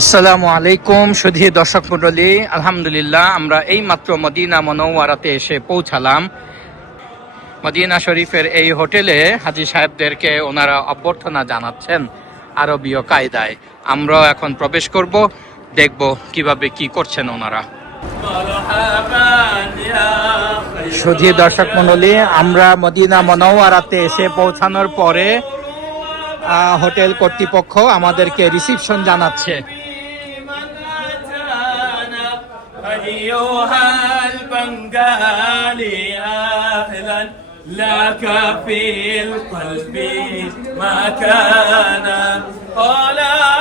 আসসালামু আলাইকুম, সুধী দর্শক মন্ডলী আলহামদুলিল্লাহ, আমরা এই মাত্র মদিনা মনোয়ারাতে এসে পৌঁছালাম। মদিনা শরীফের এই হোটেলে হাজি সাহেবদেরকে ওনারা অভ্যর্থনা জানাচ্ছেন আরবীয় কায়দায়। আমরা এখন প্রবেশ করব, দেখব কীভাবে কি করছেন ওনারা। সুধী দর্শক মন্ডলী আমরা মদিনা মনোয়ারাতে এসে পৌঁছানোর পরে হোটেল কর্তৃপক্ষ আমাদেরকে রিসিপশন জানাচ্ছে। أيها البنغالي أهلا لك في القلب مكانا طلع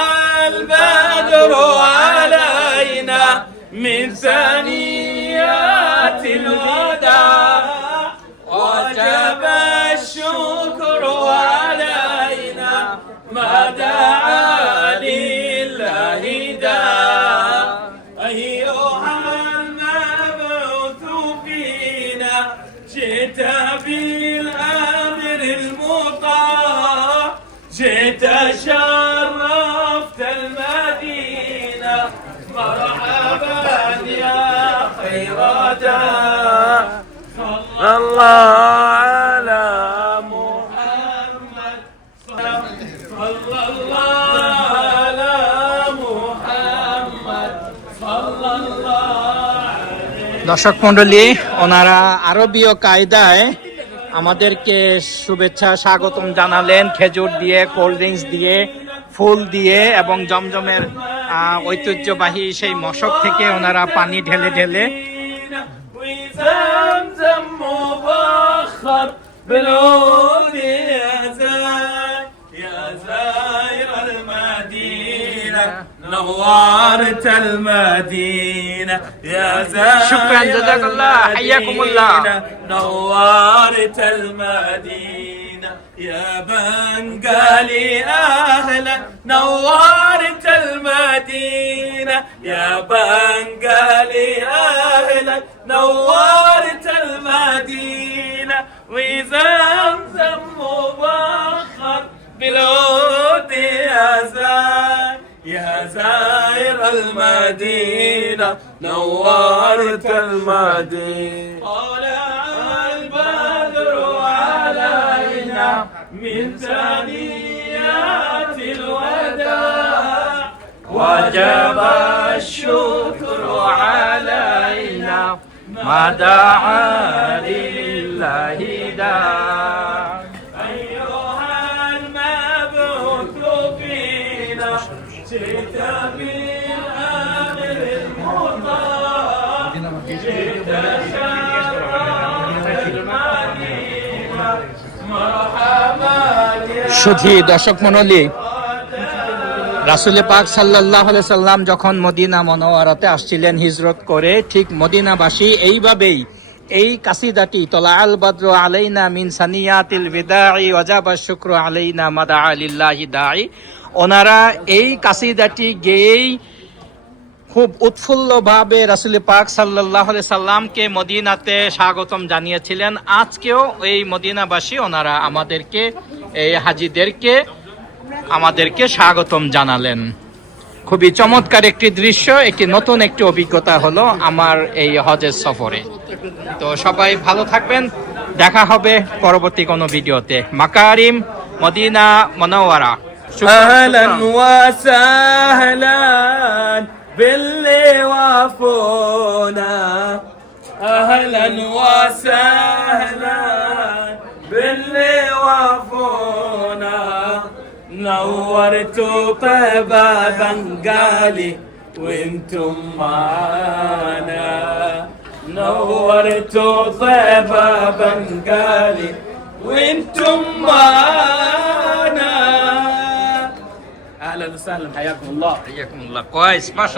البدر علينا من ثنيات جئت بالأمر المطاع جئت شرفت المدينة مرحبا يا خير داع صلى الله على محمد صلى الله على محمد صلى الله عليه দর্শক মন্ডলী ওনারা আরবীয় কায়দায় আমাদেরকে শুভেচ্ছা স্বাগতম জানালেন খেজুর দিয়ে কোল্ড ড্রিঙ্কস দিয়ে ফুল দিয়ে এবং জমজমের আহ, ঐতিহ্যবাহী সেই মশক থেকে ওনারা পানি ঢেলে ঢেলে وزمزم مبخر بالعود المدينة نورت المدينة يا زاير شكراً، جزاك الله، حياكم الله. نورت المدينة يا بنغالي أهلا نورت المدينة يا بنغالي أهلا نورت المدينة وزمزم المدينة نورت المدينة. طلع البدر علينا من ثنيات الوداع. وجب الشكر علينا ما دعا لله داع. أيها المبعوث فينا جئت بالأمر সুধী দর্শক মন্ডলী রাসুলে পাক সাল্লাহ সাল্লাম যখন মদিনা মনোয়ারাতে আসছিলেন হিজরত করে, ঠিক মদিনাবাসী এইভাবেই এই কাসিদাটি তোলা আল বদ্র আলাইনা মিন সানিয়াতিল বিদাই, ওয়াজাবা শুক্র আলাইনা মাদা আলিল্লাহি দাই, ওনারা এই কাসিদাটি গেয়েই খুব উৎফুল্লভাবে রাসুল পাক সাল্লাহ সাল্লামকে মদিনাতে স্বাগতম জানিয়েছিলেন। আজকেও এই মদিনাবাসী ওনারা আমাদেরকে, এই হাজিদেরকে, আমাদেরকে স্বাগতম জানালেন। খুবই চমৎকার একটি দৃশ্য, একটি নতুন একটি অভিজ্ঞতা হলো আমার এই হজের সফরে। তো সবাই ভালো থাকবেন, দেখা হবে পরবর্তী কোনো ভিডিওতে। মাকারিম মদিনা মনোয়ারা। باللي وافونا. أهلا وسهلا. باللي وافونا. نورتوا طيبة بنغالي وأنتم معانا. نورتوا طيبة بنغالي وأنتم معانا. أهلا وسهلا. حياكم الله. حياكم الله. كويس. ما